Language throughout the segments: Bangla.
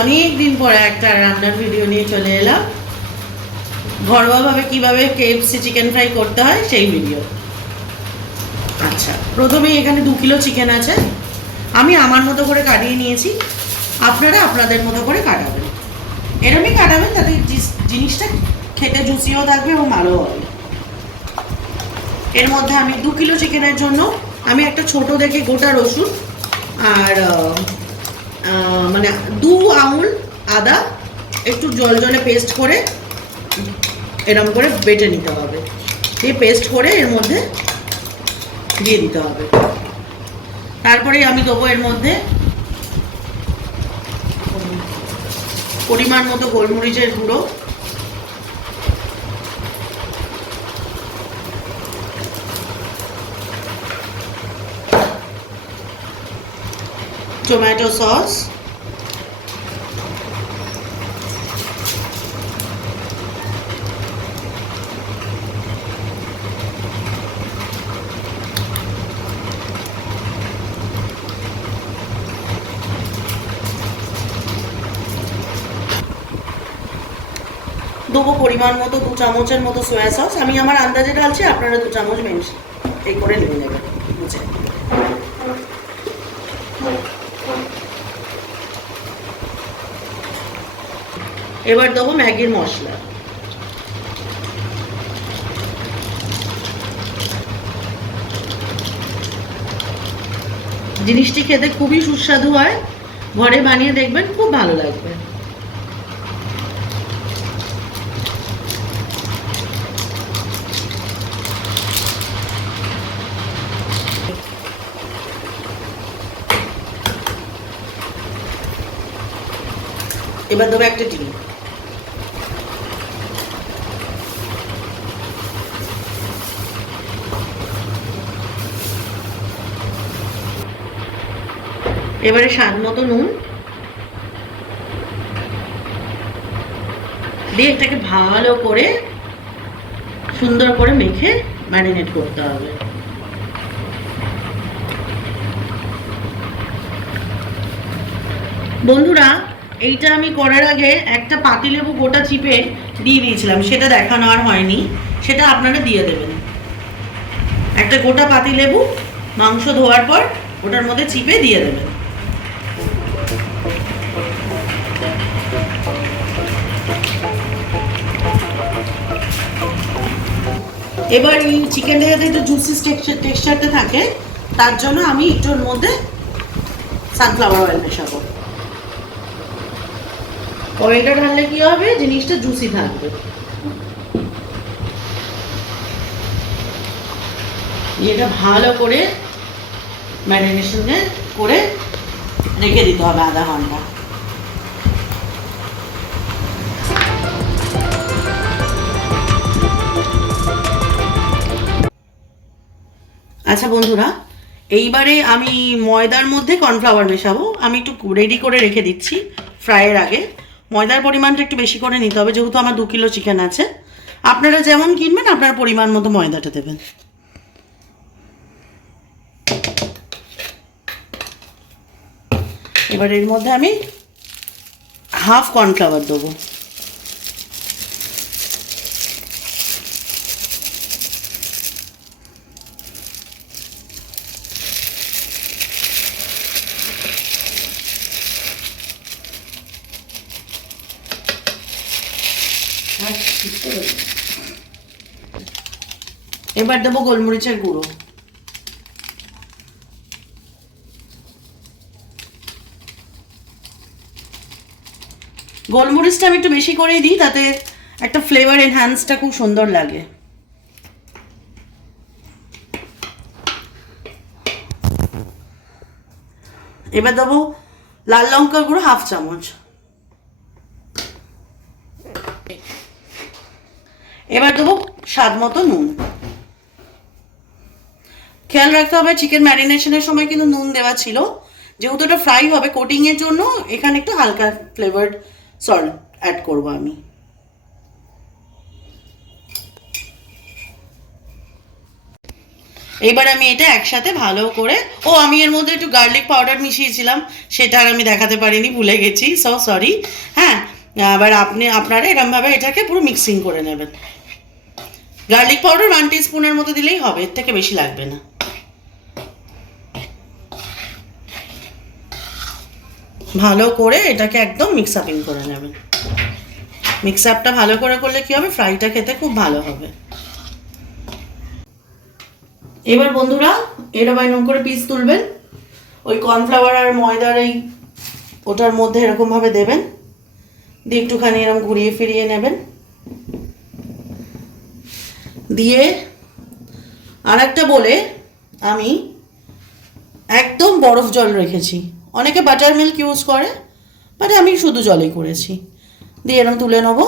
অনেক দিন পরে একটা রান্নার ভিডিও নিয়ে চলে এলাম। ঘরোয়াভাবে কিভাবে কেএফসি চিকেন ফ্রাই করতে হয় সেই ভিডিও। আচ্ছা, প্রথমেই এখানে 2 কিলো চিকেন আছে। আমি আমার মতো করে কাটিয়ে নিয়েছি, আপনারা আপনাদের মতো করে কাটাবেন। এরমই কাটাবেন, তাতে জিনিসটা খেতে জুসিও থাকবে এবং ভালো হবে। এর মধ্যে আমি 2 কিলো চিকেনের জন্য আমি একটা ছোট দেখে গোটা রসুন আর মানে 2 আঙুল আদা একটু জল জলে পেস্ট করে এরম করে বেটে নিতে হবে। দিয়ে পেস্ট করে এর মধ্যে দিয়ে দিতে হবে। তারপরে আমি দেবো এর মধ্যে পরিমাণ মতো গোলমরিচের গুঁড়ো, টমেটো সস, দেবো পরিমাণ মতো 2 চামচের মতো সয়া সস। আমি আমার আন্দাজে ঢালছি, আপনারা 2 চামচ বেশি এই করে নিয়ে নেবেন বুঝে। এবার দেবো ম্যাগির মশলা, জিনিসটি খেতে খুবই সুস্বাদু হয়, ঘরে বানিয়ে দেখবেন, খুব ভালো লাগবে। এবার দেবো একটা ডিম। এবারে স্বাদ মতো নুন দিয়ে এটাকে ভালো করে সুন্দর করে মেখে ম্যারিনেট করতে হবে। বন্ধুরা, এইটা আমি করার আগে একটা পাতিলেবু গোটা চিপে দিয়ে দিয়েছিলাম, সেটা দেখানো আর হয়নি, সেটা আপনারা দিয়ে দেবেন। একটা গোটা পাতিলেবু মাংস ধোয়ার পর ওটার মধ্যে চিপে দিয়ে দেবেন। এবার এই চিকেনটা যাতে একটু জুসি টেক্সচারটা থাকে, তার জন্য আমি একটুর মধ্যে সানফ্লাওয়ার অয়েল মেশাবো। অয়েলটা ঢাললে কি হবে, জিনিসটা জুসি থাকবে। এটা ভালো করে ম্যারিনেশন করে রেখে দিতে হবে আধা ঘন্টা। আচ্ছা বন্ধুরা, এইবারে আমি ময়দার মধ্যে কর্নফ্লাওয়ার মেশাবো। আমি একটু রেডি করে রেখে দিচ্ছি ফ্রাইয়ের আগে। ময়দার পরিমাণটা একটু বেশি করে নিতে হবে, যেহেতু আমার 2 কিলো চিকেন আছে। আপনারা যেমন কিনবেন আপনার পরিমাণ মতো ময়দাটা দেবেন। এবার এর মধ্যে আমি হাফ কর্নফ্লাওয়ার দেবো। এবার দেবো গোলমরিচের গুঁড়ো, গোলমরিচটা আমি একটু বেশি করেই দিই, তাতে একটা ফ্লেভার এনহ্যান্সটা খুব সুন্দর লাগে। এবার দেবো লাল লঙ্কার গুঁড়ো হাফ চামচ। এবার দেবো স্বাদ মতো নুন। খেয়াল রাখতে হবে চিকেন ম্যারিনেশনের সময় কিন্তু নুন দেওয়া ছিল, যেহেতু এটা ফ্রাই হবে কোটিংয়ের জন্য এখানে একটু হালকা ফ্লেভার্ড সল্ট অ্যাড করবো আমি। এবার আমি এটা একসাথে ভালো করে, আমি এর মধ্যে একটু গার্লিক পাউডার মিশিয়েছিলাম, সেটা আর আমি দেখাতে পারিনি, ভুলে গেছি, সরি। হ্যাঁ, এবার আপনারা এরমভাবে এটাকে পুরো মিক্সিং করে নেবেন। গার্লিক পাউডার 1 টিস্পুনের মতো দিলেই হবে, এর থেকে বেশি লাগবে না। ভালো করে এটাকে একদম মিক্স আপিং করে নেবেন। মিক্স আপটা ভালো করে করলে কি হবে, ফ্রাইটা খেতে খুব ভালো হবে। এবার বন্ধুরা এরকম করে পিস তুলবেন, ওই কর্নফ্লাওয়ার আর ময়দার এই ওটার মধ্যে এরকমভাবে দেবেন, দিয়ে একটুখানি এরকম ঘুরিয়ে ফিরিয়ে নেবেন, দিয়ে আর একটা বলে আমি একদম বরফ জল রেখেছি, অনেকে বাটার মিল্ক ইউজ করে, বাট আমি শুধু জলেই করেছি। দিয়ে এরকম তুলে নেবো,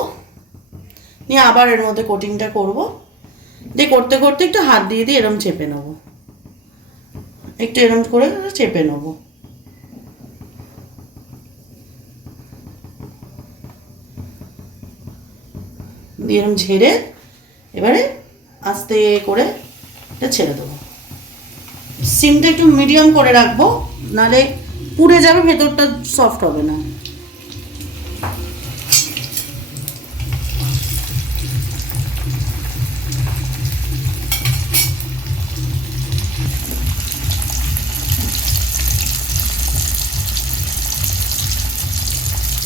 নিয়ে আবার এর মধ্যে কোটিংটা করব, দিয়ে করতে করতে একটু হাত দিয়ে এরম চেপে নেবো, একটু এরম করে চেপে নেবো। দিয়ে এরম ঝেড়ে এবারে আস্তে করে এটা ছেড়ে দেবো। সিমটা একটু মিডিয়াম করে রাখবো, নাহলে পুড়ে যাবে, ভেতরটা সফট হবে না।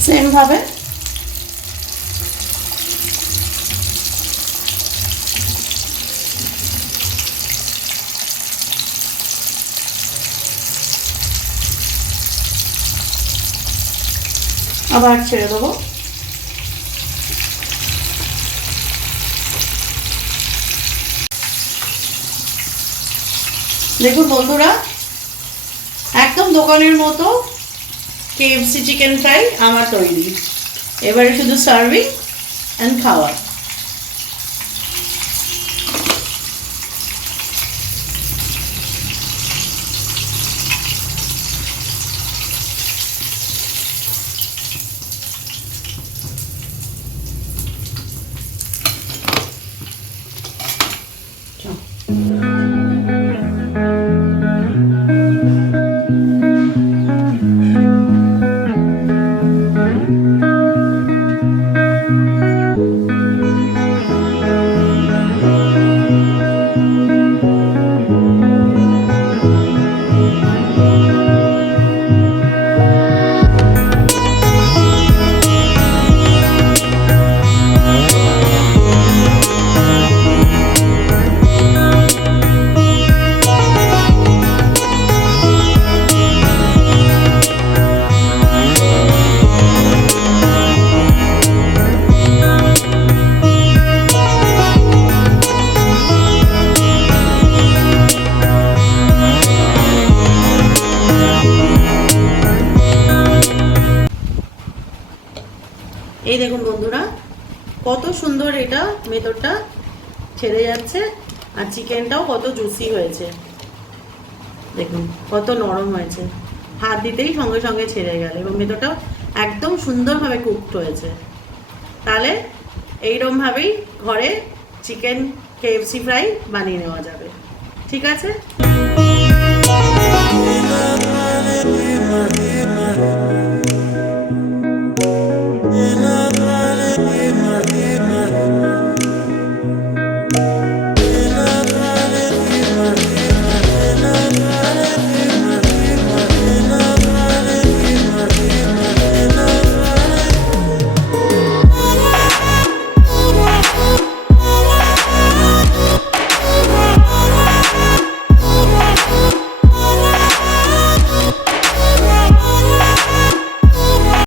সেম ভাবে আবার ছেড়ে দেবো। দেখুন বন্ধুরা, একদম দোকানের মতো KFC চিকেন ফ্রাই আমার তৈরি। এবারে শুধু সার্ভিং অ্যান্ড খাওয়া। এই দেখুন বন্ধুরা, কত সুন্দর এটা ভেতরটা ছেড়ে যাচ্ছে, আর চিকেনটাও কত জুসি হয়েছে। দেখুন কত নরম হয়েছে, হাত দিতেই সঙ্গে সঙ্গে ছেড়ে গেল, এবং ভেতরটাও একদম সুন্দরভাবে কুকড হয়েছে। তাহলে এইরকমভাবেই ঘরে চিকেন KFC ফ্রাই বানিয়ে নেওয়া যাবে। ঠিক আছে।